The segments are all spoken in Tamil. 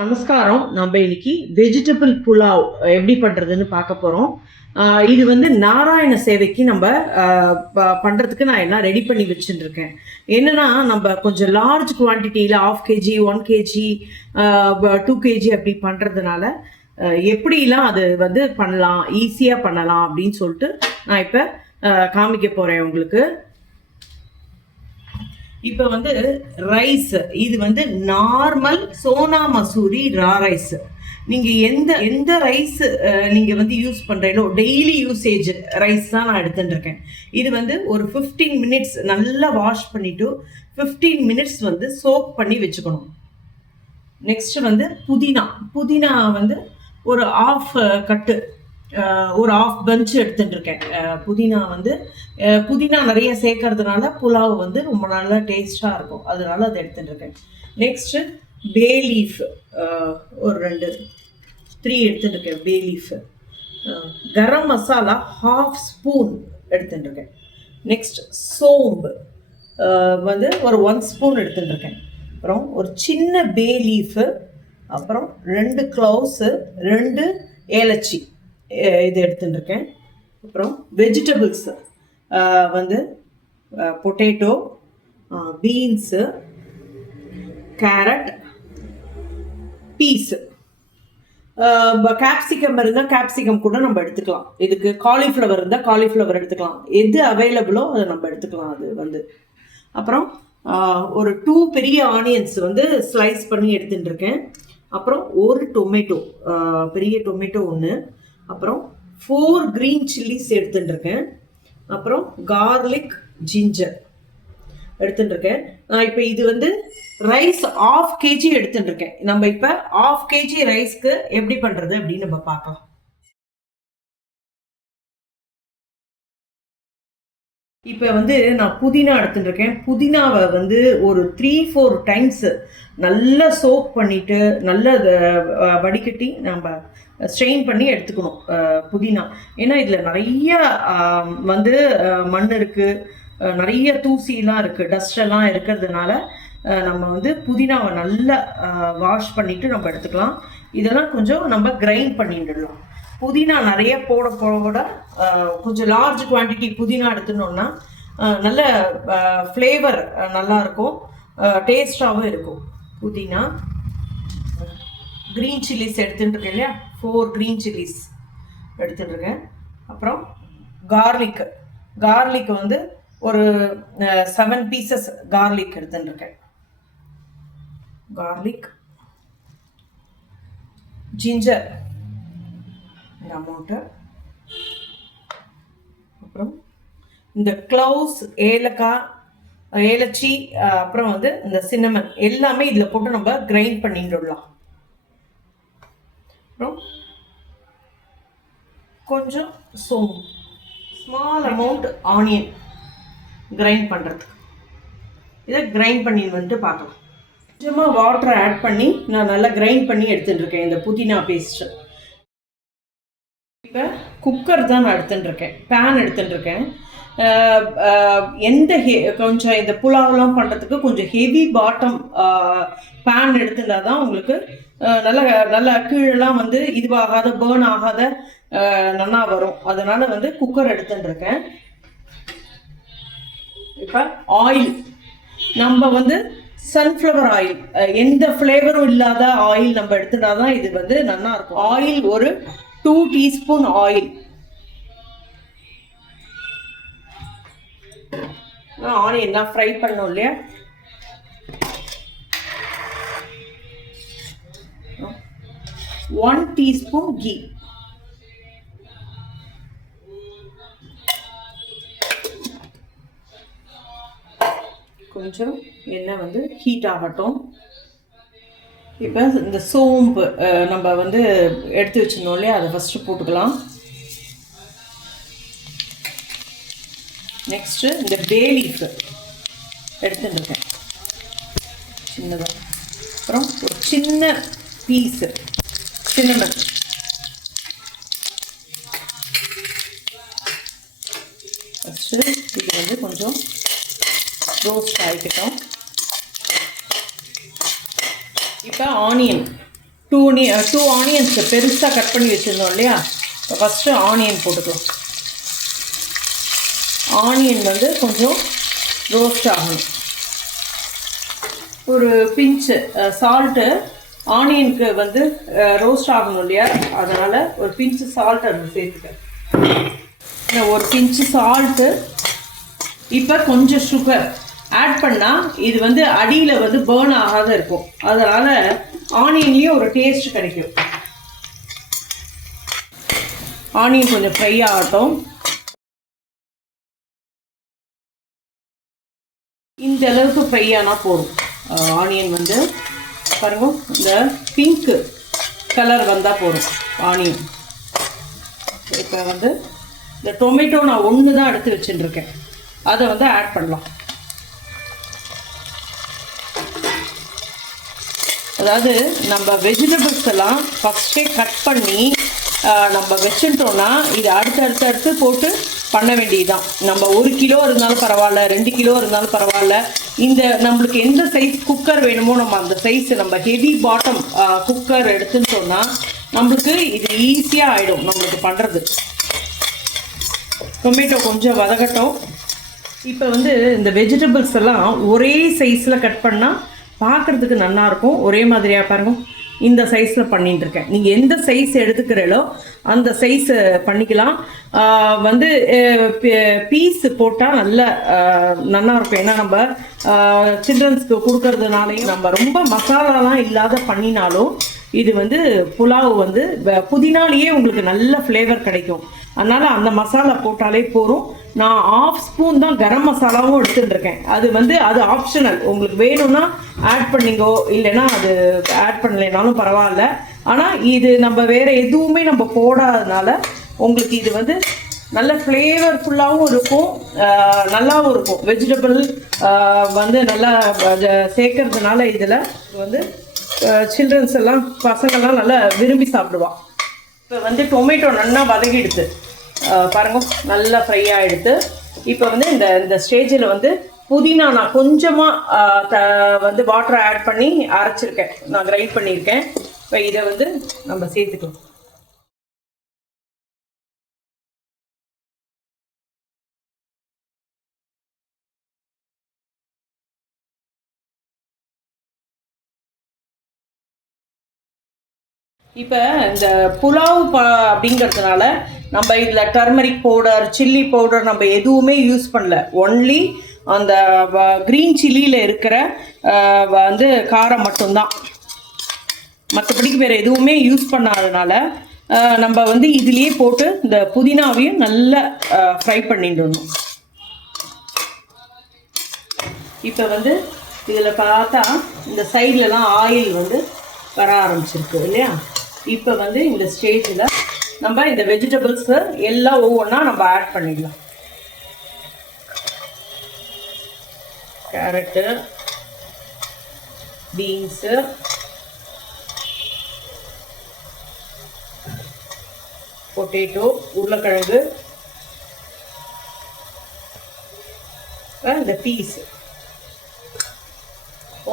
நமஸ்காரம். நம்ம இன்னைக்கு வெஜிடபிள் புலாவ் எப்படி பண்ணுறதுன்னு பார்க்க போகிறோம். இது வந்து நாராயண சேவைக்கு நம்ம பண்ணுறதுக்கு நான் எல்லாம் ரெடி பண்ணி வச்சுட்டுருக்கேன். என்னென்னா நம்ம கொஞ்சம் லார்ஜ் குவான்டிட்டியில் 1/2 kg 1 kg 2 kg அப்படி பண்ணுறதுனால எப்படிலாம் அது வந்து பண்ணலாம், ஈஸியாக பண்ணலாம் அப்படின்னு சொல்லிட்டு நான் இப்போ காமிக்க போகிறேன் உங்களுக்கு. இப்போ வந்து ரைஸ், இது வந்து normal Sona Masuri raw rice. நீங்கள் எந்த ரைஸ் நீங்கள் வந்து யூஸ் பண்ணுறீங்களோ டெய்லி யூசேஜ் ரைஸ் தான் நான் எடுத்துகிட்டு இருக்கேன். இது வந்து ஒரு 15 மினிட்ஸ் நல்லா வாஷ் பண்ணிவிட்டு 15 மினிட்ஸ் வந்து சோக் பண்ணி வச்சுக்கணும். நெக்ஸ்ட் வந்து புதினா வந்து ஒரு 1/2 கட்டு, ஒரு 1/2 பஞ்ச் எடுத்துட்டு இருக்கேன். புதினா நிறைய சேர்க்கறதுனால புலாவ் வந்து ரொம்ப நல்லா டேஸ்டாக இருக்கும், அதனால அதை எடுத்துட்டு இருக்கேன். நெக்ஸ்ட்டு பே லீஃப் ஒரு 3 எடுத்துட்டு இருக்கேன். பே லீஃப், கரம் மசாலா 1/2 ஸ்பூன் எடுத்துட்டு இருக்கேன். நெக்ஸ்ட் சோம்பு வந்து ஒரு 1 ஸ்பூன் எடுத்துட்டு இருக்கேன். அப்புறம் ஒரு சின்ன பே லீஃபு, அப்புறம் 2 க்ளவுஸு, 2 ஏலச்சி இது எடுத்துட்டு இருக்கேன். அப்புறம் வெஜிடபிள்ஸு வந்து potato, beans, carrot, peas, capsicum இருந்தால் கேப்சிகம் கூட நம்ம எடுத்துக்கலாம். இதுக்கு காலிஃப்ளவர் இருந்தால் காலிஃப்ளவர் எடுத்துக்கலாம். எது அவைலபிளோ அதை நம்ம எடுத்துக்கலாம். அது வந்து அப்புறம் ஒரு 2 பெரிய ஆனியன்ஸ் வந்து ஸ்லைஸ் பண்ணி எடுத்துட்டு இருக்கேன். அப்புறம் ஒரு டொமேட்டோ, பெரிய டொமேட்டோ 1, அப்புறம் 4 க்ரீன் சில்லிஸ் எடுத்துட்டு இருக்கேன். அப்புறம் கார்லிக், ஜிஞ்சர் எடுத்துட்டு இருக்கேன். நான் இப்போ இது வந்து ரைஸ் 1/2 kg எடுத்துட்டு இருக்கேன். நம்ம இப்போ 1/2 kg ரைஸ்க்கு எப்படி பண்ணுறது அப்படின்னு நம்ம பார்க்கலாம். இப்போ வந்து நான் புதினா எடுத்துட்டு இருக்கேன். புதினாவை வந்து ஒரு 3-4 டைம்ஸ் நல்லா சோக் பண்ணிவிட்டு நல்லா வடிகட்டி நம்ம ஸ்ட்ரெயின் பண்ணி எடுத்துக்கணும் புதினா. ஏன்னா இதில் நிறைய வந்து மண் இருக்குது, நிறைய தூசிலாம் இருக்குது, டஸ்டெல்லாம் இருக்கிறதுனால நம்ம வந்து புதினாவை நல்லா வாஷ் பண்ணிவிட்டு நம்ம எடுத்துக்கலாம். இதெல்லாம் கொஞ்சம் நம்ம கிரைண்ட் பண்ணிடலாம். புதினா நிறைய போட கொஞ்சம் லார்ஜ் குவான்டிட்டி புதினா எடுத்துனோன்னா நல்ல ஃப்ளேவர் நல்லாயிருக்கும், டேஸ்டாகவும் இருக்கும். புதினா, க்ரீன் சில்லிஸ் எடுத்துகிட்டு இருக்கேன் இல்லையா, 4 க்ரீன் சில்லிஸ் எடுத்துகிட்ருக்கேன். அப்புறம் கார்லிக் வந்து ஒரு 7 பீசஸ் கார்லிக் எடுத்துகிட்ருக்கேன். கார்லிக், ஜிஞ்சர் இந்த அமௌண்ட்டு, அப்புறம் இந்த க்ளவுஸ், ஏலச்சி, அப்புறம் வந்து இந்த சின்னமன் எல்லாமே இதில் போட்டு நம்ம கிரைண்ட் பண்ணிடலாம். அப்புறம் கொஞ்சம் சோம்பு, ஸ்மால் அமௌண்ட் ஆனியன் கிரைண்ட் பண்ணுறதுக்கு. இதை கிரைண்ட் பண்ணி வந்துட்டு பார்க்கலாம். கொஞ்சமாக வாட்டரை ஆட் பண்ணி நான் நல்லா கிரைண்ட் பண்ணி எடுத்துகிட்டு இருக்கேன் இந்த புதினா பேஸ்ட்டு. இப்போ குக்கர் தான் நான் எடுத்துட்டுருக்கேன், பேன் எடுத்துட்டுருக்கேன். கொஞ்சம் இந்த புலாவெலாம் பண்ணுறதுக்கு கொஞ்சம் ஹெவி பாட்டம் பேன் எடுத்துட்டா தான் உங்களுக்கு நல்லா கீழெல்லாம் வந்து இதுவாகாத, பேர்ன் ஆகாத நல்லா வரும். அதனால் வந்து குக்கர் எடுத்துட்டுருக்கேன். இப்போ ஆயில், நம்ம வந்து சன்ஃப்ளவர் ஆயில், எந்த ஃப்ளேவரும் இல்லாத ஆயில் நம்ம எடுத்துட்டா தான் இது வந்து நல்லா இருக்கும். ஆயில் ஒரு 2 டீஸ்பூன் ஆயில். ஆனியன்லாம் ஃப்ரை பண்ணோம் இல்லையா. ஒன் டீஸ்பூன் கீ, கொஞ்சம் எண்ணெய் வந்து ஹீட் ஆகட்டும். இப்போ இந்த சோம்பு நம்ம வந்து எடுத்து வச்சுருந்தோம் இல்லையா, அதை ஃபஸ்ட்டு போட்டுக்கலாம். நெக்ஸ்ட்டு இந்த பே லீஃப் எடுத்துட்டுருக்கேன் சின்னதாக. அப்புறம் ஒரு சின்ன பீஸு சின்னமன், ஃபஸ்ட்டு இது வந்து கொஞ்சம் ரோஸ்ட் ஆகிக்கிட்டோம். இப்போ ஆனியன் டூ ஆனியன்ஸ் பெருசாக கட் பண்ணி வச்சுருந்தோம் இல்லையா. ஃபஸ்ட்டு ஆனியன் போட்டுக்கலாம். ஆனியன் வந்து கொஞ்சம் ரோஸ்ட் ஆகணும். ஒரு பிஞ்சு சால்ட்டு, ஆனியனுக்கு வந்து ரோஸ்ட் ஆகணும் இல்லையா, அதனால் ஒரு பிஞ்சு சால்ட் அது சேர்த்துக்கேன். ஒரு பிஞ்சு சால்ட்டு. இப்போ கொஞ்சம் சுகர் ஆட் பண்ணால் இது வந்து அடியில் வந்து பேர்ன் ஆகாத இருக்கும். அதனால் ஆனியன்லேயும் ஒரு டேஸ்ட் கிடைக்கும். ஆனியன் கொஞ்சம் ஃப்ரை ஆகட்டும். இந்த அளவுக்கு ஃப்ரை ஆனால் போதும். ஆனியன் வந்து பாருங்க, இந்த பிங்க் கலர் வந்தால் போதும் ஆனியன். இப்போ வந்து இந்த டொமேட்டோ நான் ஒன்று தான் எடுத்து வச்சுட்டுருக்கேன், அதை வந்து ஆட் பண்ணலாம். அதாவது நம்ம வெஜிடபிள்ஸ் எல்லாம் ஃபஸ்ட்டே கட் பண்ணி நம்ம வச்சுட்டோன்னா இது அடுத்து போட்டு பண்ண வேண்டியதுதான். நம்ம 1 கிலோ இருந்தாலும் பரவாயில்ல, 2 கிலோ இருந்தாலும் பரவாயில்ல. இந்த நம்மளுக்கு எந்த சைஸ் குக்கர் வேணுமோ நம்ம அந்த சைஸ், நம்ம ஹெவி பாட்டம் குக்கர் எடுத்துட்டோம்னா நம்மளுக்கு இது ஈஸியாக ஆகிடும் நம்மளுக்கு பண்ணுறது. டொமேட்டோ கொஞ்சம் வதகட்டும். இப்போ வந்து இந்த வெஜிடபிள்ஸ் எல்லாம் ஒரே சைஸில் கட் பண்ணால் பார்க்குறதுக்கு நல்லாயிருக்கும். ஒரே மாதிரியாக பாருங்கள், இந்த சைஸில் பண்ணிகிட்டு இருக்கேன். நீங்கள் எந்த சைஸ் எடுத்துக்கிறீங்களோ அந்த சைஸ் பண்ணிக்கலாம். வந்து பீஸ் போட்டால் நல்லாயிருக்கும். ஏன்னா நம்ம சில்ட்ரன்ஸ்க்கு கொடுக்கறதுனாலையும் நம்ம ரொம்ப மசாலாலாம் இல்லாத பண்ணினாலும் இது வந்து புலாவ் வந்து புதினாலேயே உங்களுக்கு நல்ல ஃப்ளேவர் கிடைக்கும். அதனால் அந்த மசாலா போட்டாலே போதும். நான் 1/2 ஸ்பூன் தான் கரம் மசாலாவும் எடுத்துட்டுருக்கேன். அது வந்து அது ஆப்ஷனல், உங்களுக்கு வேணும்னா ஆட் பண்ணிங்கோ, இல்லைன்னா அது ஆட் பண்ணலைனாலும் பரவாயில்ல. ஆனால் இது நம்ம வேறு எதுவுமே நம்ம போடாததுனால உங்களுக்கு இது வந்து நல்ல ஃப்ளேவர்ஃபுல்லாகவும் இருக்கும், நல்லாவும் இருக்கும். வெஜிடபிள் வந்து நல்லா சேர்க்கறதுனால இதில் வந்து சில்ட்ரன்ஸ் எல்லாம் பசங்கள்லாம் நல்லா விரும்பி சாப்பிடுவான். இப்போ வந்து டொமேட்டோ நல்லா வதங்கிடுது பாருங்க, நல்லா ஃப்ரை ஆகிடுது. இப்போ வந்து இந்த ஸ்டேஜில் வந்து புதினா நான் கொஞ்சமாக வந்து வாட்டரை ஆட் பண்ணி அரைச்சிருக்கேன், நான் கிரைண்ட் பண்ணியிருக்கேன். இப்போ இதை வந்து நம்ம சேர்த்துக்கலாம். இப்போ இந்த புலாவ் அப்படிங்கிறதுனால நம்ம இதில் டர்மரிக் பவுடர், சில்லி பவுடர் நம்ம எதுவுமே யூஸ் பண்ணல. ஒன்லி அந்த க்ரீன் சில்லியில் இருக்கிற வந்து காரம் மட்டும்தான். மற்றபடிக்கு வேறு எதுவுமே யூஸ் பண்ணாததுனால நம்ம வந்து இதுலேயே போட்டு இந்த புதினாவையும் நல்லா ஃப்ரை பண்ணிடணும். இப்போ வந்து இதில் பார்த்தா இந்த சைட்லலாம் ஆயில் வந்து வர ஆரம்பிச்சிருக்கு இல்லையா. இப்போ வந்து இந்த ஸ்டேஜில் நம்ம இந்த வெஜிடபிள்ஸு எல்லாம் ஒவ்வொன்றா நம்ம ஆட் பண்ணிடலாம். கேரட்டு, பீன்ஸு, பொட்டேட்டோ, உருளைக்கிழங்கு, இந்த பீஸ்.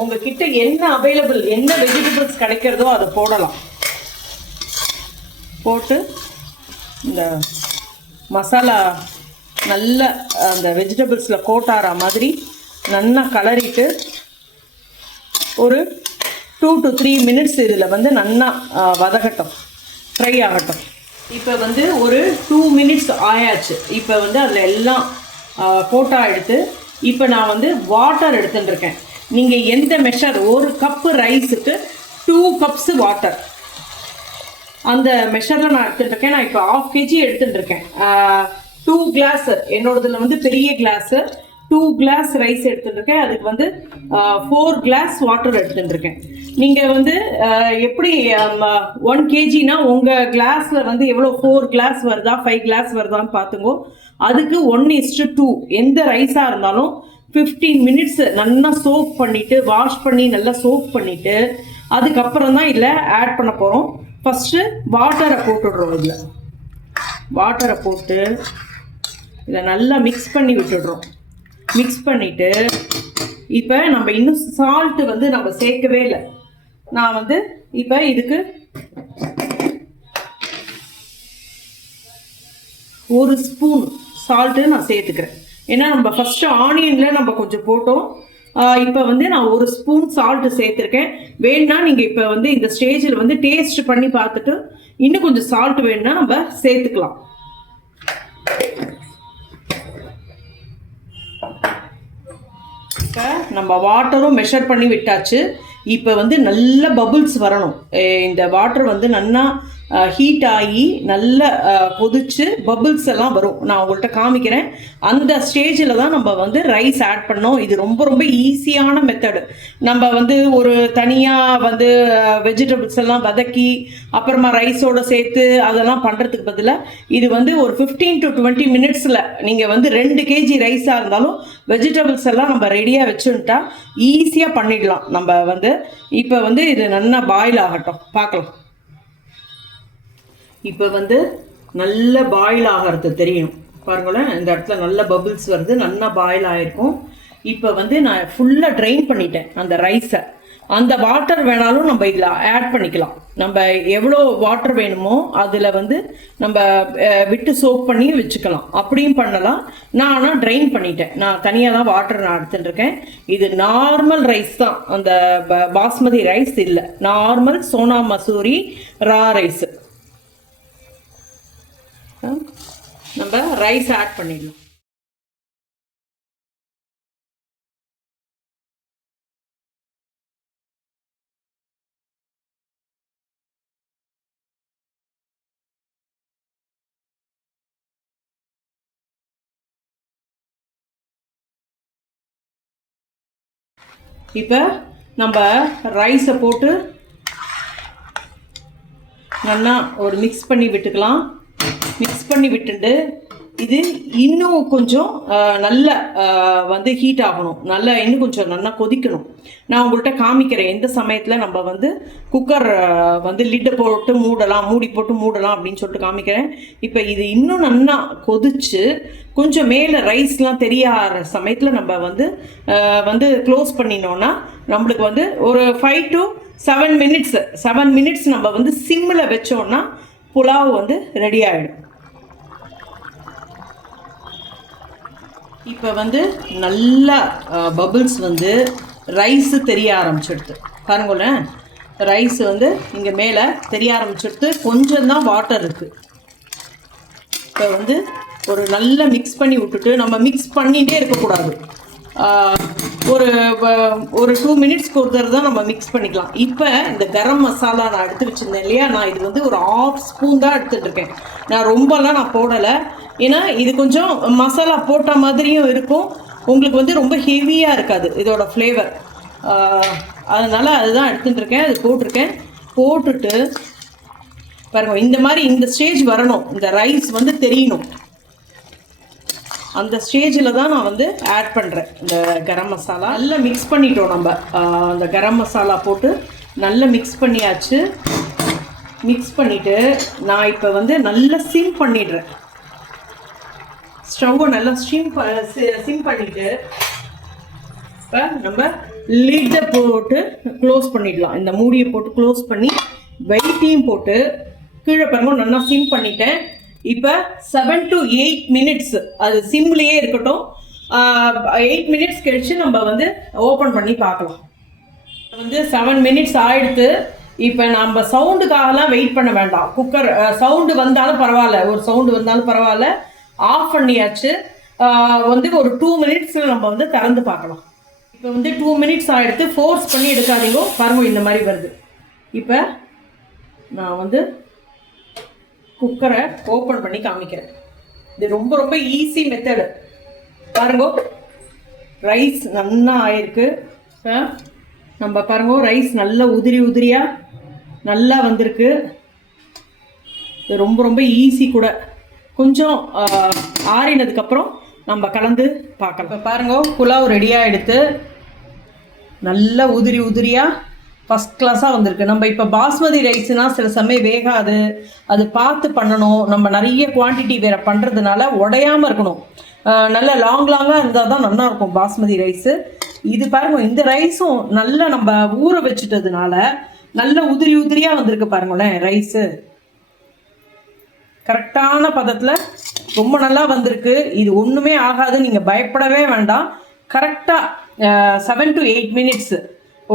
உங்ககிட்ட என்ன அவைலபிள், என்ன வெஜிடபிள்ஸ் கிடைக்கிறதோ அதை போடலாம். போட்டு இந்த மசாலா நல்ல அந்த வெஜிடபிள்ஸில் கோட்டார மாதிரி நல்லா கலரிட்டு ஒரு 2 to 3 மினிட்ஸ் இதில் வந்து நல்லா வதகட்டும், ஃப்ரை ஆகட்டும். இப்போ வந்து ஒரு 2 மினிட்ஸ் ஆயாச்சு. இப்போ வந்து அதில் எல்லாம் கோட்டா எடுத்து இப்போ நான் வந்து வாட்டர் எடுத்துட்டுருக்கேன். நீங்கள் எந்த மெஷர், 1 கப்பு ரைஸுக்கு 2 கப்ஸ் வாட்டர், அந்த மெஷரில் நான் எடுத்துட்டுருக்கேன். நான் இப்போ 1/2 kg எடுத்துட்டுருக்கேன். 2 கிளாஸ், என்னோடதில் வந்து பெரிய கிளாஸு 2 கிளாஸ் ரைஸ் எடுத்துட்டுருக்கேன். அதுக்கு வந்து 4 கிளாஸ் வாட்டர் எடுத்துட்டுருக்கேன். நீங்கள் வந்து எப்படி 1 kgனா உங்கள் கிளாஸில் வந்து எவ்வளோ 4 கிளாஸ் வருதா 5 கிளாஸ் வருதான்னு பார்த்துங்கோ. அதுக்கு 1:2. எந்த ரைஸாக இருந்தாலும் 15 மினிட்ஸ் நல்லா சோப் பண்ணிவிட்டு, வாஷ் பண்ணி நல்லா சோப் பண்ணிவிட்டு அதுக்கப்புறம் தான் இதில் ஆட் பண்ண போகிறோம். ஃபஸ்ட்டு வாட்டரை போட்டுடுறோம். இதில் வாட்டரை போட்டு இதை நல்லா மிக்ஸ் பண்ணி விட்டுடுறோம். மிக்ஸ் பண்ணிவிட்டு இப்போ நம்ம இன்னும் சால்ட்டு வந்து நம்ம சேர்க்கவே இல்லை. நான் வந்து இப்போ இதுக்கு 1 ஸ்பூன் சால்ட்டு நான் சேர்த்துக்கிறேன். ஏன்னா நம்ம ஃபஸ்ட்டு ஆனியனில் நம்ம கொஞ்சம் போட்டோம். இப்போ வந்து நான் 1 ஸ்பூன் சால்ட்டு சேர்த்துருக்கேன். வேணுன்னா நீங்கள் இப்போ வந்து இந்த ஸ்டேஜில் வந்து டேஸ்ட் பண்ணி பார்த்துட்டு இன்னும் கொஞ்சம் சால்ட் வேணுன்னா நம்ம சேர்த்துக்கலாம். இப்போ நம்ம வாட்டரும் மெஷர் பண்ணி விட்டாச்சு. இப்போ வந்து நல்ல பபுள்ஸ் வரணும். இந்த வாட்டர் வந்து நல்லா ஹீட் ஆகி நல்லா கொதிச்சு பபுள்ஸ் எல்லாம் வரும். நான் உங்கள்கிட்ட காமிக்கிறேன். அந்த ஸ்டேஜில் தான் நம்ம வந்து ரைஸ் ஆட் பண்ணோம். இது ரொம்ப ரொம்ப ஈஸியான மெத்தடு. நம்ம வந்து ஒரு தனியாக வந்து வெஜிடபிள்ஸ் எல்லாம் வதக்கி அப்புறமா ரைஸோடு சேர்த்து அதெல்லாம் பண்ணுறதுக்கு பதிலாக இது வந்து ஒரு 15 to 20 மினிட்ஸில் நீங்கள் வந்து 2 kg ரைஸாக இருந்தாலும் வெஜிடபிள்ஸ் எல்லாம் நம்ம ரெடியாக வச்சுட்டா ஈஸியாக பண்ணிடலாம். நம்ம வந்து இப்போ வந்து இது நல்லா பாயில் ஆகட்டும், பார்க்கலாம். இப்போ வந்து நல்ல பாயில் ஆகிறது தெரியும் பாருங்களேன். இந்த இடத்துல நல்ல பபிள்ஸ் வருது, நல்லா பாயில் ஆகிருக்கும். இப்போ வந்து நான் ஃபுல்லாக ட்ரைன் பண்ணிட்டேன் அந்த ரைஸை. அந்த வாட்டர் வேணாலும் நம்ம இதில் ஆட் பண்ணிக்கலாம். நம்ம எவ்வளோ வாட்டர் வேணுமோ அதில் வந்து நம்ம விட்டு சோப் பண்ணி வச்சுக்கலாம், அப்படியும் பண்ணலாம். நான் ஆனால் ட்ரைன் பண்ணிட்டேன். நான் தனியாக தான் வாட்டர் நான் எடுத்துட்டுருக்கேன். இது நார்மல் ரைஸ் தான், அந்த பாஸ்மதி ரைஸ் இல்லை, நார்மல் சோனா மசூரி ரா ரைஸு. நம்ம ரைஸ் ஆட் பண்ணிடலாம். இப்போ நம்ம ரைஸை போட்டு நல்லா ஒரு மிக்ஸ் பண்ணி விட்டுக்கலாம். மிக்ஸ் பண்ணி விட்டுட்டு இது இன்னும் கொஞ்சம் நல்ல வந்து ஹீட் ஆகணும், நல்லா இன்னும் கொஞ்சம் நல்லா கொதிக்கணும். நான் உங்கள்கிட்ட காமிக்கிறேன் எந்த சமயத்தில் நம்ம வந்து குக்கர் வந்து லிட்டை போட்டு மூடலாம், மூடி போட்டு மூடலாம் அப்படின்னு சொல்லிட்டு காமிக்கிறேன். இப்போ இது இன்னும் நல்லா கொதிச்சு கொஞ்சம் மேலே ரைஸ்லாம் தெரியாத சமயத்தில் நம்ம வந்து க்ளோஸ் பண்ணினோன்னா நம்மளுக்கு வந்து ஒரு 5 to 7 மினிட்ஸ் நம்ம வந்து சிம்மில் வச்சோன்னா புலாவ் வந்து ரெடி ஆகிடும். இப்போ வந்து நல்லா பபிள்ஸ் வந்து ரைஸு தெரிய ஆரம்பிச்சிடுது பாருங்களேன். ரைஸ் வந்து இங்கே மேலே தெரிய ஆரம்பிச்சிடுது, கொஞ்சம் தான் வாட்டர் இருக்குது. இப்போ வந்து ஒரு நல்லா மிக்ஸ் பண்ணி விட்டுட்டு, நம்ம மிக்ஸ் பண்ணிகிட்டே இருக்கக்கூடாது, ஒரு 2 மினிட்ஸ்க்கு ஒரு தடவை தான் நம்ம மிக்ஸ் பண்ணிக்கலாம். இப்போ இந்த கரம் மசாலா நான் எடுத்து வச்சுருந்தேன் இல்லையா, நான் இது வந்து ஒரு 1/2 ஸ்பூன் தான் எடுத்துகிட்ருக்கேன். நான் ரொம்பலாம் நான் போடலை, ஏன்னா இது கொஞ்சம் மசாலா போட்ட மாதிரியும் இருக்கும், உங்களுக்கு வந்து ரொம்ப ஹெவியாக இருக்காது இதோட ஃப்ளேவர். அதனால் அதுதான் எடுத்துகிட்ருக்கேன், அது போட்டிருக்கேன். போட்டுட்டு பாருங்கள், இந்த மாதிரி இந்த ஸ்டேஜ் வரணும், இந்த ரைஸ் வந்து தெரியணும். அந்த ஸ்டேஜில் தான் நான் வந்து ஆட் பண்ணுறேன் இந்த கரம் மசாலா. நல்லா மிக்ஸ் பண்ணிட்டோம் நம்ம. அந்த கரம் மசாலா போட்டு நல்லா மிக்ஸ் பண்ணியாச்சு. மிக்ஸ் பண்ணிவிட்டு நான் இப்போ வந்து நல்லா சிம் பண்ணிடுறேன். ஸ்டவ்வை நல்லா சிம் பண்ணிவிட்டு இப்போ நம்ம லிட்டை போட்டு க்ளோஸ் பண்ணிடலாம். இந்த மூடியை போட்டு க்ளோஸ் பண்ணி வெயிட்டையும் போட்டு கீழே பாருங்க நல்லா சிம் பண்ணிட்டேன். இப்போ 7 to 8 மினிட்ஸ் அது சிம்லேயே இருக்கட்டும். 8 மினிட்ஸ் கழிச்சு நம்ம வந்து ஓப்பன் பண்ணி பார்க்கலாம். வந்து 7 மினிட்ஸ் ஆகிடுத்து. இப்போ நம்ம சவுண்டுக்காகலாம் வெயிட் பண்ண வேண்டாம். குக்கர் சவுண்டு வந்தாலும் பரவாயில்ல, ஒரு சவுண்டு வந்தாலும் பரவாயில்ல, ஆஃப் பண்ணியாச்சு. வந்து ஒரு 2 மினிட்ஸில் நம்ம வந்து திறந்து பார்க்கலாம். இப்போ வந்து 2 மினிட்ஸ் ஆகிடுத்து. ஃபோர்ஸ் பண்ணி எடுக்காதீங்க, பாருங்க இந்த மாதிரி வருது. இப்போ நான் வந்து குக்கரை ஓப்பன் பண்ணி காமிக்கிறேன். இது ரொம்ப ரொம்ப ஈஸி மெத்தடு. பாருங்க, ரைஸ் நல்லா ஆயிருக்கு. நம்ம பாருங்க, ரைஸ் நல்லா உதிரியாக நல்லா வந்திருக்கு. இது ரொம்ப ரொம்ப ஈஸி கூட. கொஞ்சம் ஆறினதுக்கப்புறம் நம்ம கலந்து பார்க்கலாம். இப்போ பாருங்க, புலாவ் ரெடியாக எடுத்து நல்லா உதிரியாக ஃபஸ்ட் கிளாஸாக வந்திருக்கு. நம்ம இப்போ பாஸ்மதி ரைஸ்னால் சில சமயம் வேகாது, அது பார்த்து பண்ணணும். நம்ம நிறைய குவான்டிட்டி வேறு பண்ணுறதுனால உடையாமல் இருக்கணும். நல்ல லாங்காக இருந்தால் தான் நல்லாயிருக்கும் பாஸ்மதி ரைஸு. இது பாருங்கள், இந்த ரைஸும் நல்லா நம்ம ஊற வச்சுட்டதுனால நல்ல உதிரி உதிரியாக வந்திருக்கு பாருங்களேன். ரைஸு கரெக்டான பதத்தில் ரொம்ப நல்லா வந்திருக்கு. இது ஒன்றுமே ஆகாது, நீங்கள் பயப்படவே வேண்டாம். கரெக்டாக 7 to 8 மினிட்ஸு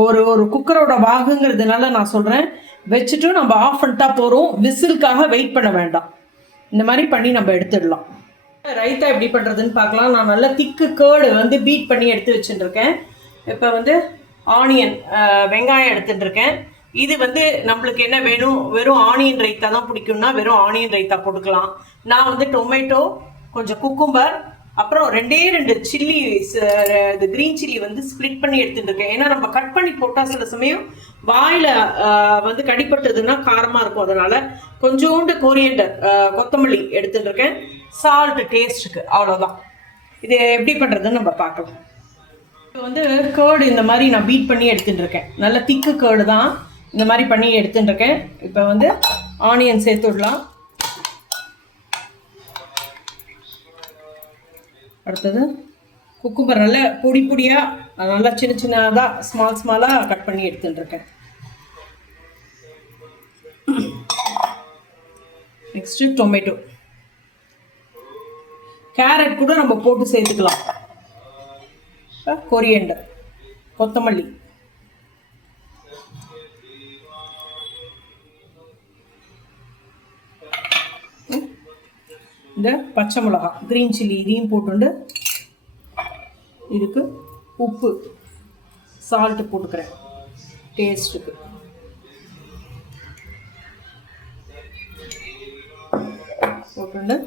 ஒரு குக்கரோட வாகுங்கிறதுனால நான் சொல்கிறேன். வச்சுட்டு நம்ம ஆஃப் பண்ணிட்டா போகிறோம். விசிலுக்காக வெயிட் பண்ண வேண்டாம். இந்த மாதிரி பண்ணி நம்ம எடுத்துடலாம். ரைத்தா எப்படி பண்ணுறதுன்னு பார்க்கலாம். நான் நல்லா திக்கு கேர்டு வந்து பீட் பண்ணி எடுத்து வச்சுட்டுருக்கேன். இப்போ வந்து ஆனியன் வெங்காயம் எடுத்துட்டுருக்கேன். இது வந்து நம்மளுக்கு என்ன வேணும், வெறும் ஆனியன் ரைத்தா தான் பிடிக்கும்னா வெறும் ஆனியன் ரைத்தா போட்டுக்கலாம். நான் வந்து டொமேட்டோ, கொஞ்சம் குக்கும்பர், அப்புறம் 2 சில்லி, இது க்ரீன் சில்லி வந்து ஸ்ப்ளிட் பண்ணி எடுத்துட்டு இருக்கேன். ஏன்னா நம்ம கட் பண்ணி போட்டால் சில சமயம் வாயில் வந்து கடிப்பட்டதுன்னா காரமாக இருக்கும். அதனால கொஞ்சோண்டு கொரியண்டர், கொத்தமல்லி எடுத்துட்டு இருக்கேன். சால்ட் டேஸ்ட்டுக்கு, அவ்வளோதான். இது எப்படி பண்ணுறதுன்னு நம்ம பார்க்கலாம். இப்போ வந்து கேர்டு இந்த மாதிரி நான் பீட் பண்ணி எடுத்துட்டு இருக்கேன். நல்ல திக்கு கேர்டு தான், இந்த மாதிரி பண்ணி எடுத்துட்டு இருக்கேன். இப்போ வந்து ஆனியன் சேர்த்து விடலாம். அடுத்தது குக்கும்பர் நல்ல பொடி பொடியாக நல்லா சின்ன சின்னதாக ஸ்மாலாக கட் பண்ணி எடுத்துட்டுருக்கேன். நெக்ஸ்ட்டு டொமேட்டோ, கேரட் கூட நம்ம போட்டு சேர்த்துக்கலாம். கொரியண்டர், கொத்தமல்லி, இந்த பச்சை மிளகா, க்ரீன் சில்லி இதையும் போட்டுண்டு இதுக்கு உப்பு, சால்ட்டு போட்டுக்கிறேன் டேஸ்ட்டுக்கு. போட்டுண்டு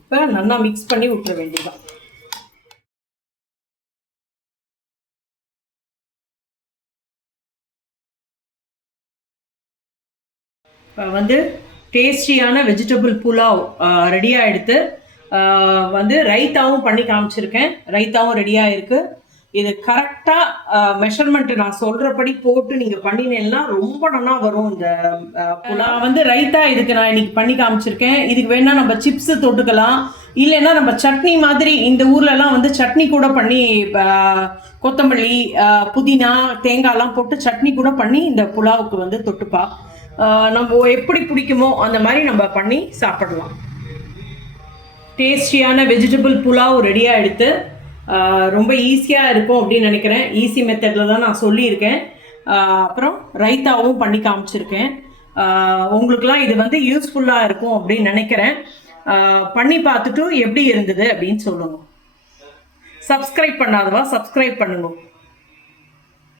இப்போ நல்லா மிக்ஸ் பண்ணி விட்டுற வேண்டியதான். இப்போ வந்து டேஸ்டியான வெஜிடபிள் புலாவ் ரெடியாக எடுத்து வந்து ரைத்தாவும் பண்ணி காமிச்சிருக்கேன். ரைத்தாவும் ரெடியாக இருக்குது. இது கரெக்டாக மெஷர்மெண்ட்டு நான் சொல்கிறபடி போட்டு நீங்கள் பண்ணினீங்கன்னா ரொம்ப நல்லா வரும். இந்த புலாவ் வந்து ரைத்தா இதுக்கு நான் இன்னைக்கு பண்ணி காமிச்சிருக்கேன். இதுக்கு வேணால் நம்ம சிப்ஸு தொட்டுக்கலாம், இல்லைன்னா நம்ம சட்னி மாதிரி இந்த ஊர்லலாம் வந்து சட்னி கூட பண்ணி கொத்தமல்லி, புதினா, தேங்காய்லாம் போட்டு சட்னி கூட பண்ணி இந்த புலாவுக்கு வந்து தொட்டுப்பா. நம்ம எப்படி பிடிக்குமோ அந்த மாதிரி நம்ம பண்ணி சாப்பிடலாம். டேஸ்டியான வெஜிடபிள் புலாவ் ரெடியாக எடுத்து ரொம்ப ஈஸியாக இருக்கும் அப்படின்னு நினைக்கிறேன். ஈஸி மெத்தடில் தான் நான் சொல்லியிருக்கேன். அப்புறம் ரைத்தாவும் பண்ணி காமிச்சிருக்கேன். உங்களுக்குலாம் இது வந்து யூஸ்ஃபுல்லாக இருக்கும் அப்படின்னு நினைக்கிறேன். பண்ணி பார்த்துட்டு எப்படி இருந்தது அப்படின்னு சொல்லுங்கள். சப்ஸ்கிரைப் பண்ணாதவா சப்ஸ்கிரைப் பண்ணுங்க.